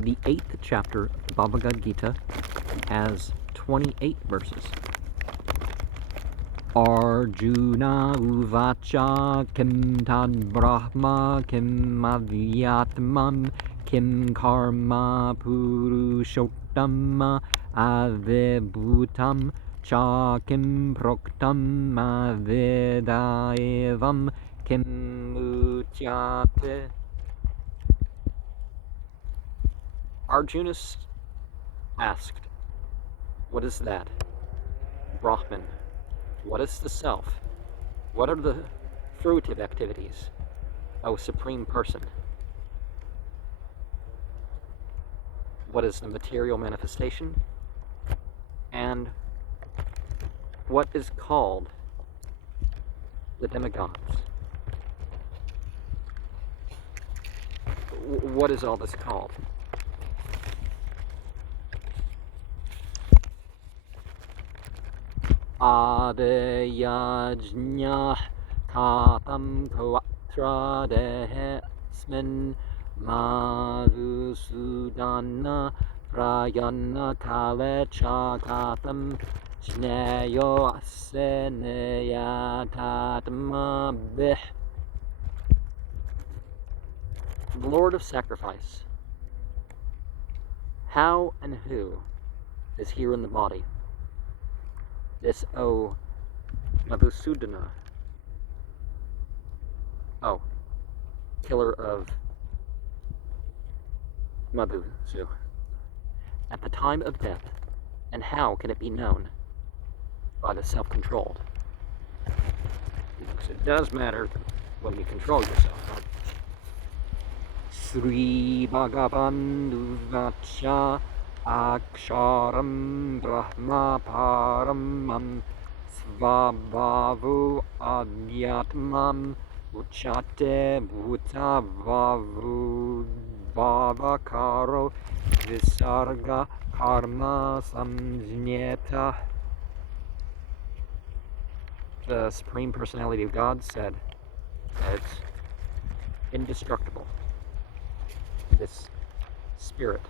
The 8th chapter of the Bhagavad Gita has 28 verses. Arjuna uvacha kim tad brahma kim avyatmam kim karma purushottama avibhutam cha kim proktam avidaevam kim uchyate. Arjuna asked, "What is that? Brahman, what is the self? What are the fruitive activities, O Supreme Person? What is the material manifestation? And what is called the demigods? What is all this called?" Adeyajna katam kvatra dehesmin madhusudana prayana kale chakatam jneyo aseneyatatma bih. The Lord of Sacrifice. How and who is here in the body? This, O Madhusudana, killer of Madhusu, at the time of death, and how can it be known? By the self-controlled. Because it does matter when you control yourself, right? Sri Bhagavan Vacha Aksharam Brahma Paramam Svabhavu Adhyatmam Uchate Bhuta Vavu Bhavakaro Visarga Karma Samjneta. The Supreme Personality of God said that it's indestructible. This spirit,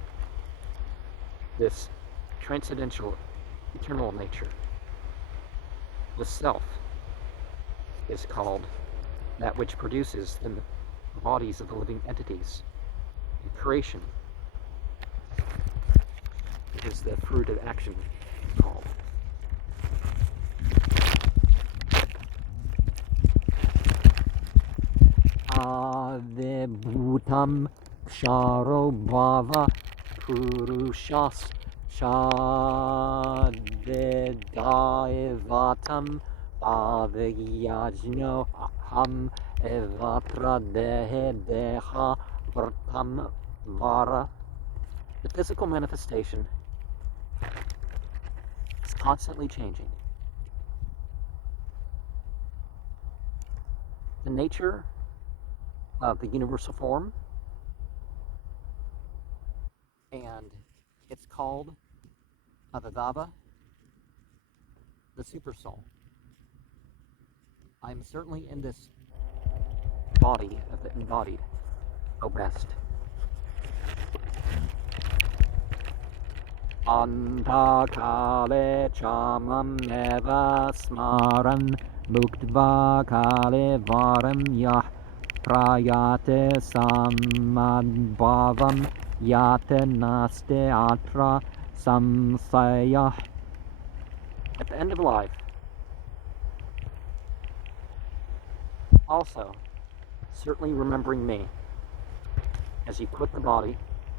this transcendental, eternal nature, the self, is called that which produces the bodies of the living entities. In creation is the fruit of action called. Adibhutam Ksharo Bhava Purushas Shadidaivatam Avyajno Aham Evatra Dehe Deha Vartam Vara. The physical manifestation is constantly changing. The nature of the universal form, and it's called Avivava, the super soul. I am certainly in this body of the embodied, O best. Antakale chamam neva smaran muktva kale varam yah prayate samadbhavam yate naste atra samsaya. At the end of life, also, certainly remembering me, as you quit the body,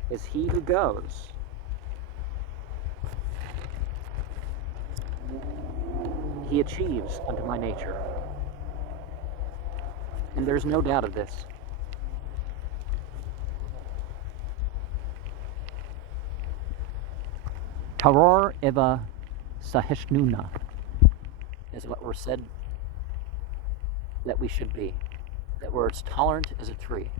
is he who goes. He achieves unto my nature. And there's no doubt of this. Taror eva sahishnuna is what we're said that we should be. That we're as tolerant as a tree.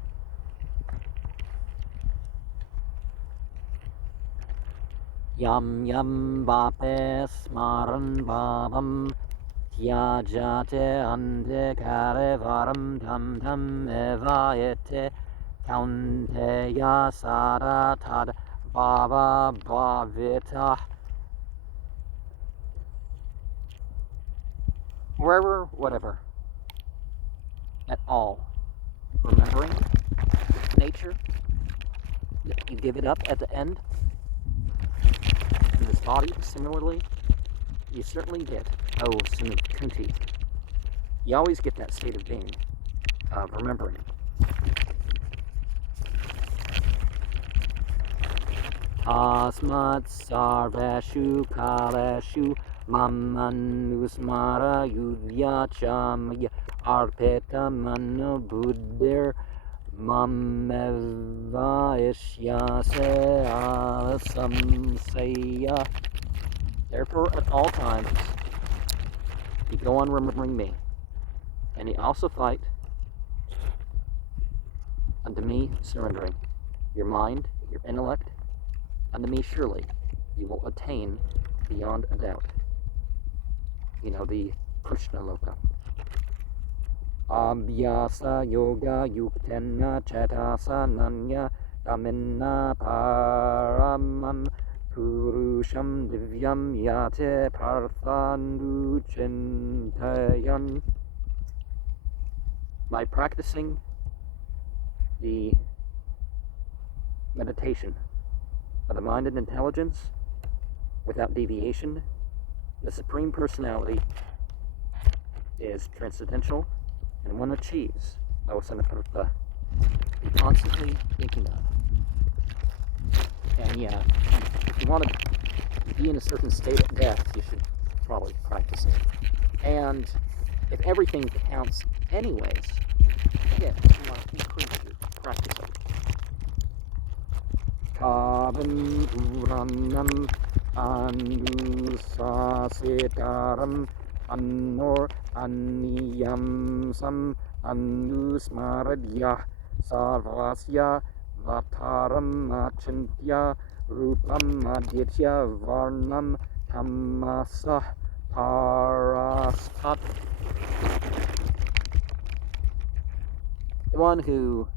Yam yam vape smaran bhavam tyajate ande kare varam tam tam evayete Kaunteya Sada Tad Bhava Bhavita. Wherever, whatever. At all. Remembering nature. You give it up at the end. And this body, similarly, you certainly get, oh, Kunti. You always get that state of being, of remembering. Tasmat sarveshu kaleshu mamanusmara yuvyachamya arpeta mano buddhir mameva ishyase asamsaya. Therefore, at all times, you go on remembering me, and you also fight unto me surrendering your mind, your intellect, unto me surely you will attain beyond a doubt. You know, the Krishna Loka. Abhyasa yoga yuktena chetasa nanya kamina paramam purusham divyam yate parthandu chintayan. By practicing the meditation of the mind and intelligence without deviation, the Supreme Personality is transcendental, and one achieves Osanaparta, constantly thinking of. And yeah, if you want to be in a certain state at death, you should probably practice it. And if everything counts anyways, yeah, you want to increase your practice of it. Kavan Puranam Anusasitaram Annor Anniyamsam Annusmaradya Sarvasya Vataram Achintya Rupam Aditya Varnam Tamasa Parastat. The one who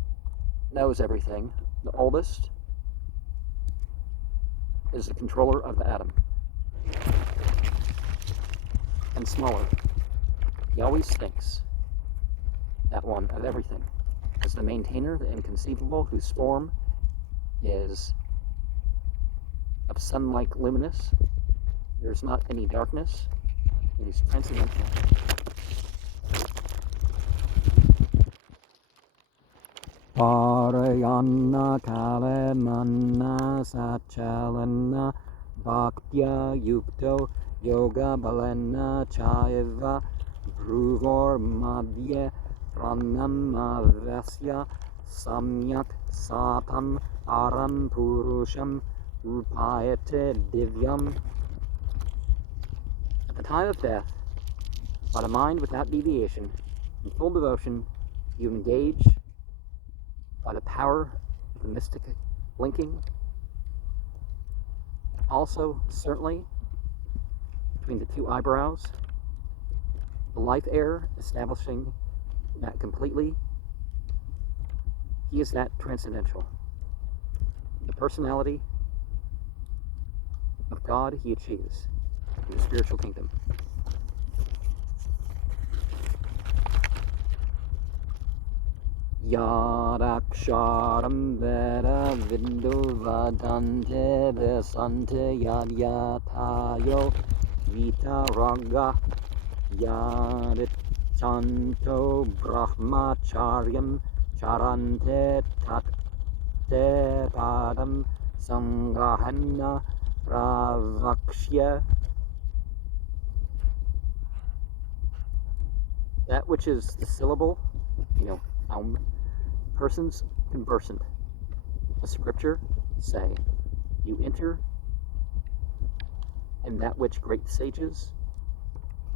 knows everything, the oldest, is the controller of the atom. And smaller. He always thinks, that one, of everything. As the maintainer, the inconceivable, whose form is of sun-like luminous. There's not any darkness. It is transcendental. Parayana kale manna sachalana bhaktya yukto yoga balena chaiva bruvor madhye pranam avasya samyak satam aram purusham upayate divyam. At the time of death, by the mind without deviation, in full devotion, you engage by the power of the mystic linking. Also, certainly, between the two eyebrows, the life air establishing that completely. He is that transcendental. The personality of God he achieves in the spiritual kingdom. Yadaksharam Veda Vindu Vadante Vesante Yadyatayo Vita Raga Yadichanto Brahmacharyam Charante Tate Padam Sangrahana Pravakshya. That which is the syllable, persons conversant. The scripture say, you enter in that which great sages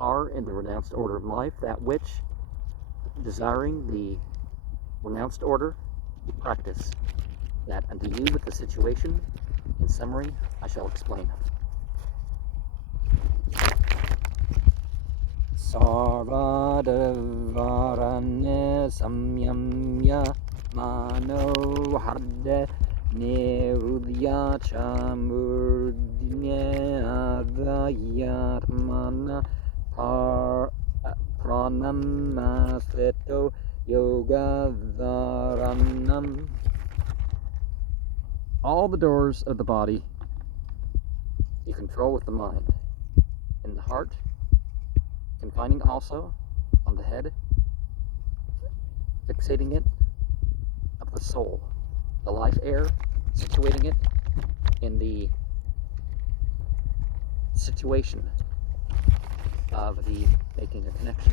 are in the renounced order of life, that which, desiring the renounced order, you practice. That unto you with the situation, in summary, I shall explain. Sarvadavarane samyamya Mano harde Nerudya chamurdine adayatmana pranamaseto yoga dharanam. All the doors of the body you control with the mind. In the heart, confining also on the head, fixating it of the soul, the life air, situating it in the situation of the making a connection.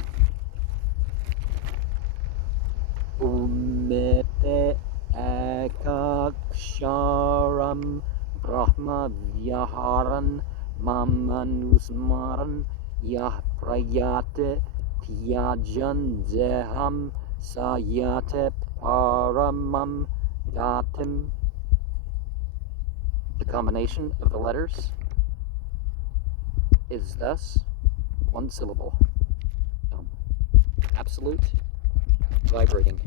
Umete ekaksharam brahma vyaharan mamanusmaran yah prayate tyajan deham sayate paramam gatim. The combination of the letters is thus one syllable. Absolute, vibrating.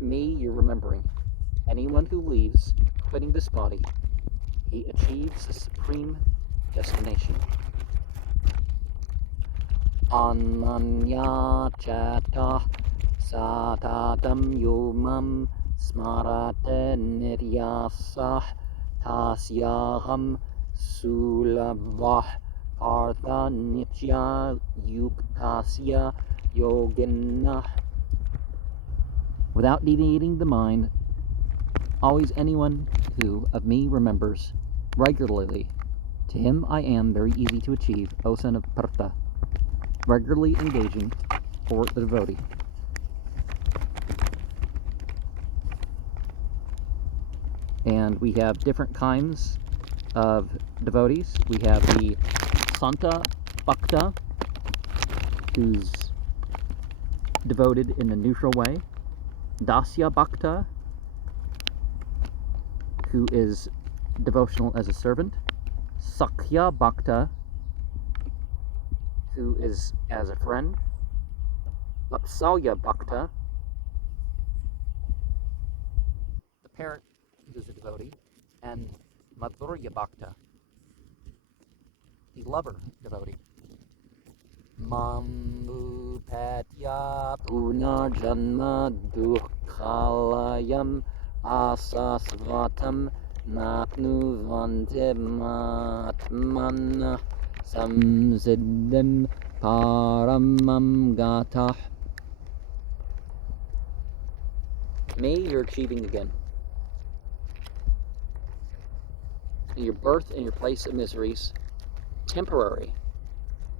Me, you're remembering. Anyone who leaves, quitting this body, he achieves a supreme destination. Ananya chata satatam yomam smarate niryasah tasyaham sulabah partha nitya yuktasya yoginah. Without deviating the mind, always anyone who of me remembers regularly, to him I am very easy to achieve, O son of Partha, regularly engaging for the devotee. And we have different kinds of devotees. We have the Santa Bhakta, who's devoted in a neutral way. Dasya Bhakta, who is devotional as a servant. Sakhya Bhakta, who is as a friend. Vatsalya Bhakta, the parent who's a devotee. And Madhurya Bhakta, the lover devotee. Mamupatya punarjanma dukhalayam asasvatam napnuvante matmanah samsiddhim paramam gatah. Me, you're achieving again. In your birth and your place of miseries, temporary.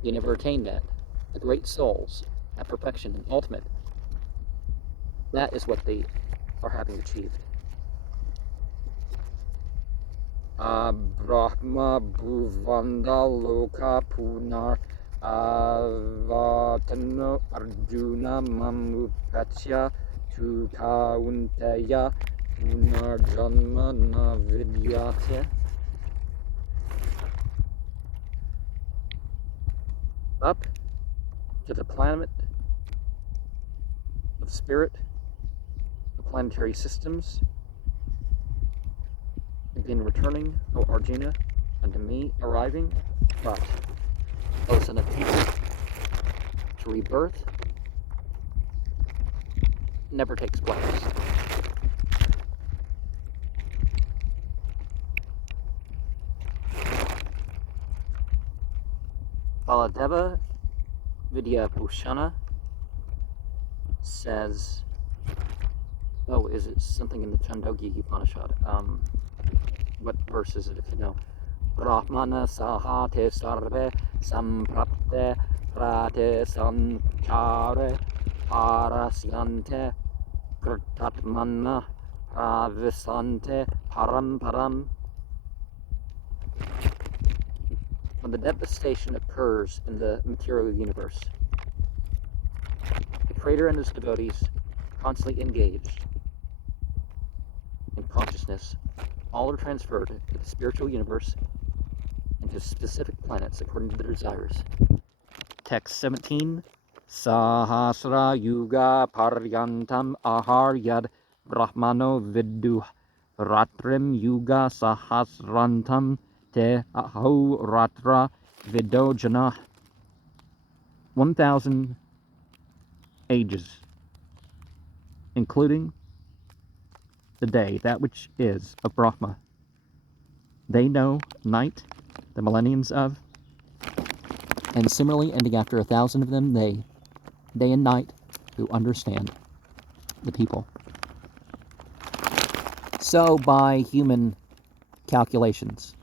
You never attain that. The great souls have perfection and ultimate. That is what they are having achieved. Brahma bhuvanda loka punar avatano arjuna mamupatya tukaunteya punarjanma navidyate. Up to the planet of spirit, the planetary systems, again returning, O Arjuna, unto me arriving, but, O son of Pita, to rebirth never takes place. Baladeva Vidya Bhushana says, oh, is it something in the Chandogya Upanishad? What verse is it if you know? Brahmana sahate sarve samprapte prate sanchare parasyante kritatmana pravisante param. When the devastation occurs in the material universe, the Creator and his devotees, constantly engaged in consciousness, all are transferred to the spiritual universe and to specific planets according to their desires. Text 17 Sahasra Yuga Paryantam Aharyad Brahmano Viduh Ratrim Yuga Sahasrantam Te Aho Ratra Vidojana. 1,000 ages, including the day, that which is of Brahma. They know night, the millenniums of, and similarly, ending after 1,000 of them, they, day and night, who understand the people. So, by human calculations,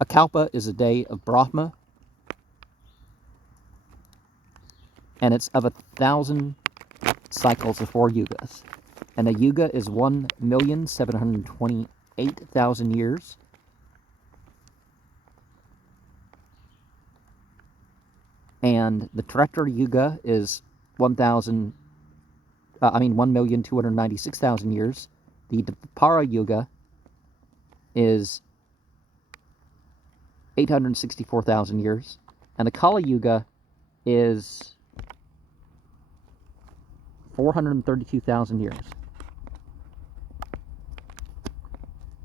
a kalpa is a day of Brahma, and it's of 1,000 cycles of 4 yugas. And a yuga is 1,728,000 years. And the Treta Yuga is 1,296,000 years. The Dvapara Yuga is 864,000 years. And the Kali Yuga is 432,000 years.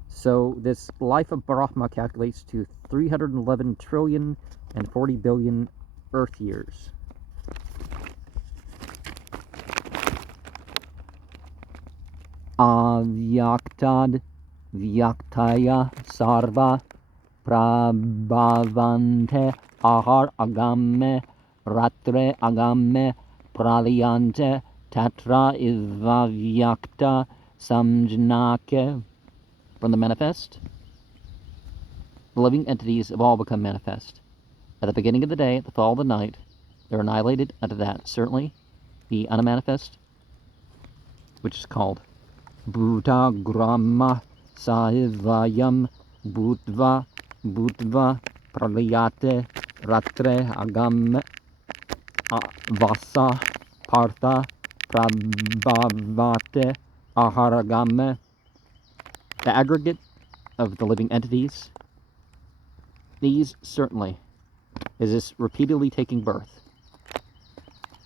So this life of Brahma calculates to 311 trillion and 40 billion Earth years. Avyaktad Vyaktaya Sarva Prabhavante Ahar Agame Ratre Agame Pralyante Tatra Ivavyakta Samjnake. From the manifest, the living entities have all become manifest. At the beginning of the day, at the fall of the night, they're annihilated unto that. Certainly, the unmanifest, which is called Bhuta Grama Sahivayam Bhutva Pralyate Ratre Agam Vasa Partha Prabhavate Aharagame. The aggregate of the living entities, these certainly is this repeatedly taking birth.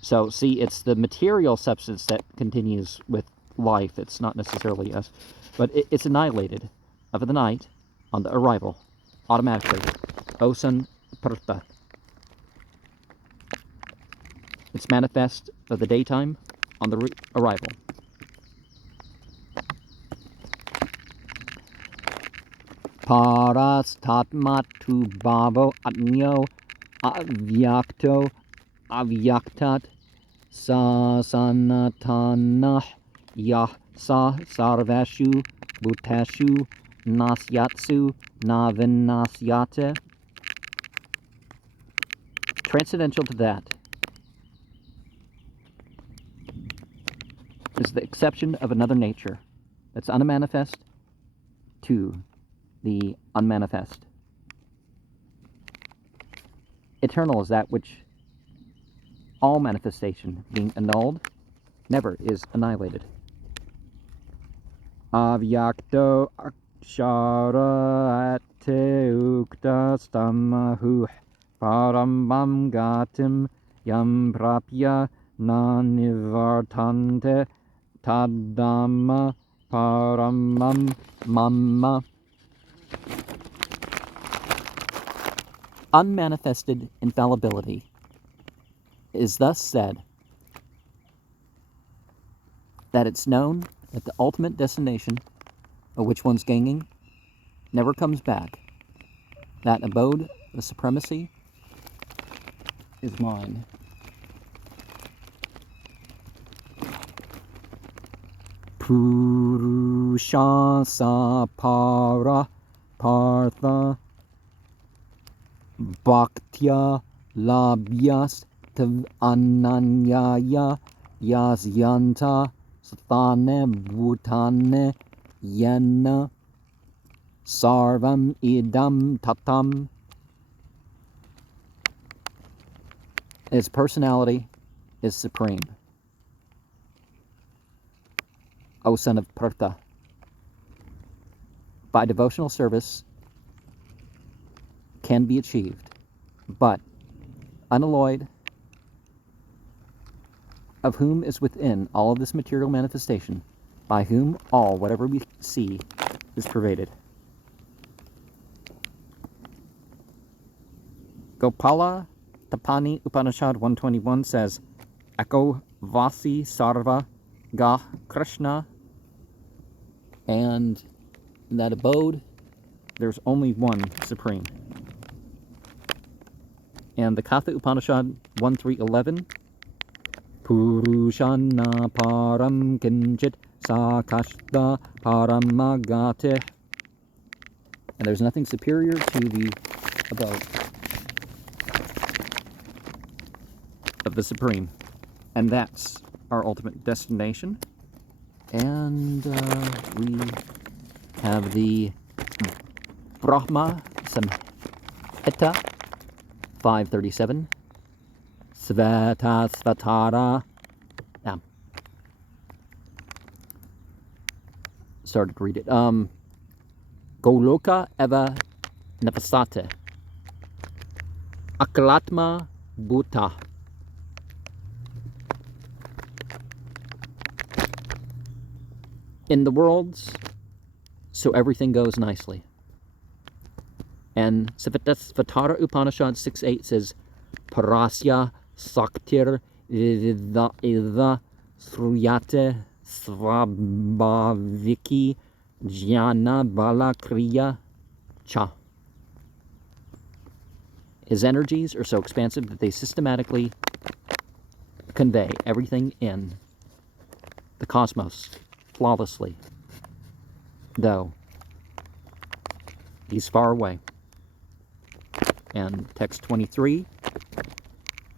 So, see, it's the material substance that continues with life. It's not necessarily us. But it's annihilated of the night on the arrival, automatically. Osan Prta. It's manifest of the daytime on the arrival. Paras tatmatu bhavo atnyo avyakto avyaktat sasanatanah yah sa sarvashu bhutashu nasyatsu navinasyate. Transcendental to that is the exception of another nature that's unmanifest to the unmanifest. Eternal is that which, all manifestation being annulled, never is annihilated. Avyakto akshara ate ukta stamahu parambam gatim yam prapya nanivartante tadama paramam mamma. Unmanifested infallibility is thus said that it's known that the ultimate destination of which one's gaining never comes back. That abode of supremacy is mine. Purusha sapara partha bhaktya labhyas tav ananyaya yasyanta sathane bhutane yena sarvam idam tatam. His personality is supreme. O son of Partha, by devotional service can be achieved, but unalloyed, of whom is within all of this material manifestation, by whom all, whatever we see, is pervaded. Gopala Tapani Upanishad 121 says, Eko Vasi Sarva Gah Krishna, and in that abode, there's only one supreme. And the Katha Upanishad 1.3.11, Purushana param kinchit sakashta paramagate. And there's nothing superior to the abode of the Supreme. And that's our ultimate destination. And we have the Brahma Samhita 537. Sveta Svatara. Started to read it. Goloka Eva Navasate. Akalatma Bhuta. In the worlds, so everything goes nicely. And Svatara Upanishad 6.8 says, Parasya Saktir Idha Sruyate Svabhaviki Jnana Bala Kriya Cha. His energies are so expansive that they systematically convey everything in the cosmos flawlessly, though he's far away. And text 23,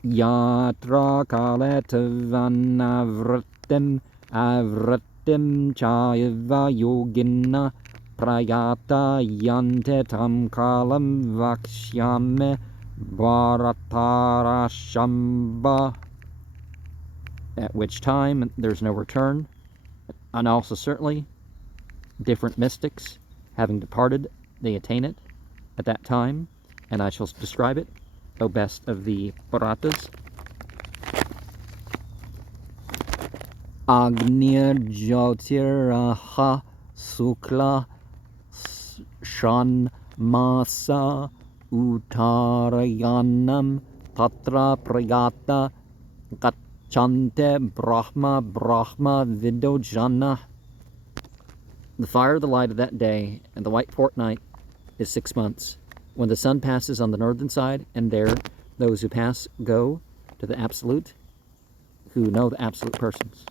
Yatra kaletvanavratim avratim chayava yogina prayata yante tam kalam vakshyame bharatarashamba, at which time there's no return. And also certainly different mystics having departed, they attain it at that time, and I shall describe it, O best of the Bharatas. Agnir Jyotiraha Sukla Shan Masa Uttarayanam Tatra Prayata Chante Brahma Vidojana. The fire of the light of that day and the white fortnight is 6 months. When the sun passes on the northern side, and there those who pass go to the absolute, who know the absolute persons.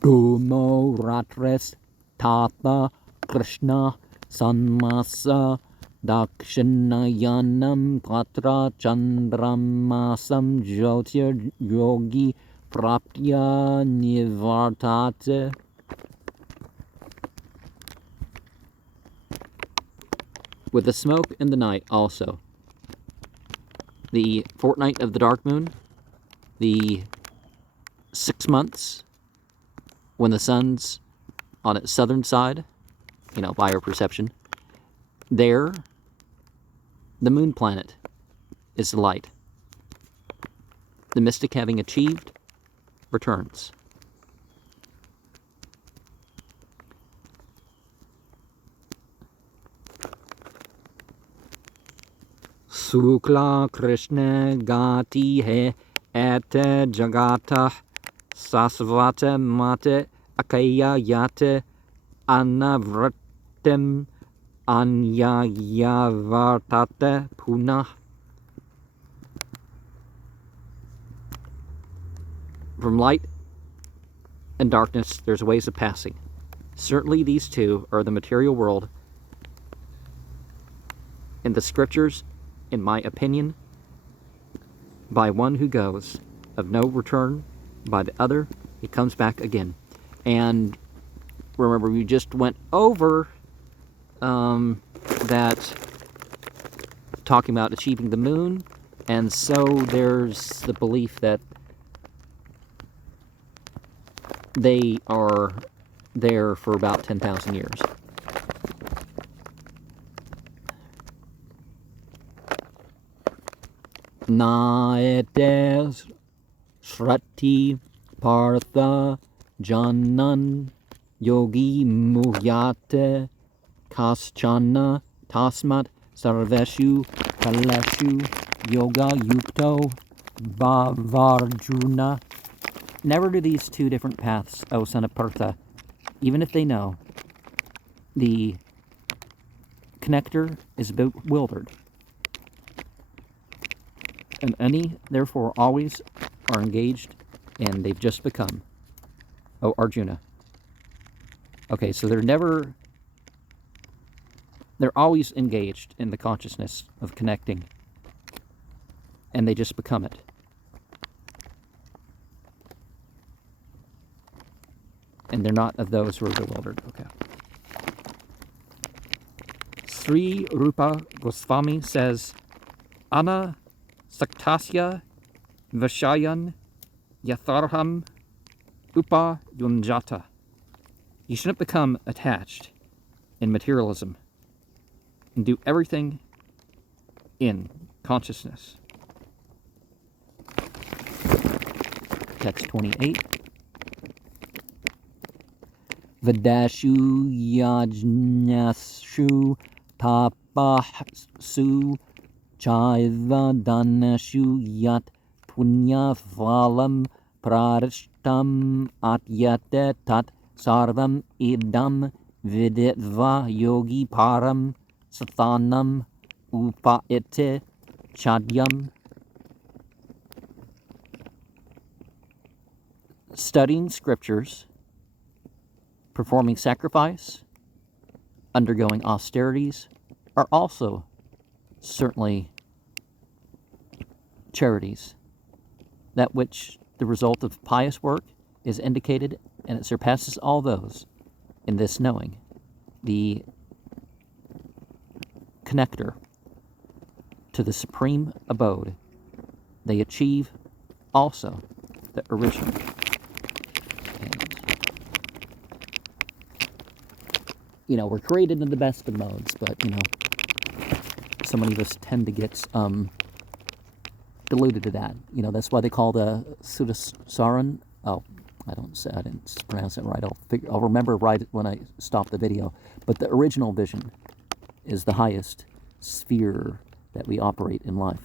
Gumo Ratres Tata Krishna Sanmasa Dakshinayanam Tatra Chandramasam Jyotir Yogi Praptya Nivartate. With the smoke in the night also. The fortnight of the dark moon, the 6 months when the sun's on its southern side, by our perception, there, the moon planet is the light. The mystic, having achieved, returns. Sukla Krishna Gati He Ete Jagata Sasvate Mate Akaya Yate Anavratim Anyayavartate Puna. From light and darkness, there's ways of passing. Certainly these two are the material world. In the scriptures, in my opinion, by one who goes, of no return, by the other, he comes back again. And remember, we just went over that, talking about achieving the moon, and so there's the belief that they are there for about 10,000 years. Naetes Shrati Partha Janan Yogi Muhyate Kaschana Tasmat Sarveshu Kaleshu Yoga Yukto Bhavarjuna. Never do these two different paths, O son of Partha, even if they know, the connector is bewildered. And any, therefore, always are engaged, and they've just become. Oh, Arjuna. Okay, so they're always engaged in the consciousness of connecting, and they just become it. And they're not of those who are bewildered. Okay. Sri Rupa Goswami says, Ana Saktasya Vishayan Yatharham Upa Yunjata. You shouldn't become attached in materialism and do everything in consciousness. Text 28. Vedashu yajnashu tapahsu chaiva danashu yat punya phalam prarishtam atyate tat sarvam idam viditva yogi param sathanam upaite chadyam. Studying scriptures, performing sacrifice, undergoing austerities are also certainly charities. That which the result of pious work is indicated, and it surpasses all those in this knowing. The connector to the supreme abode, they achieve also the original. You know, we're created in the best of modes, but, you know, so many of us tend to get deluded to that. You know, that's why they call the Sudasaran. Oh, I didn't pronounce it right. I'll remember right when I stop the video. But the original vision is the highest sphere that we operate in life.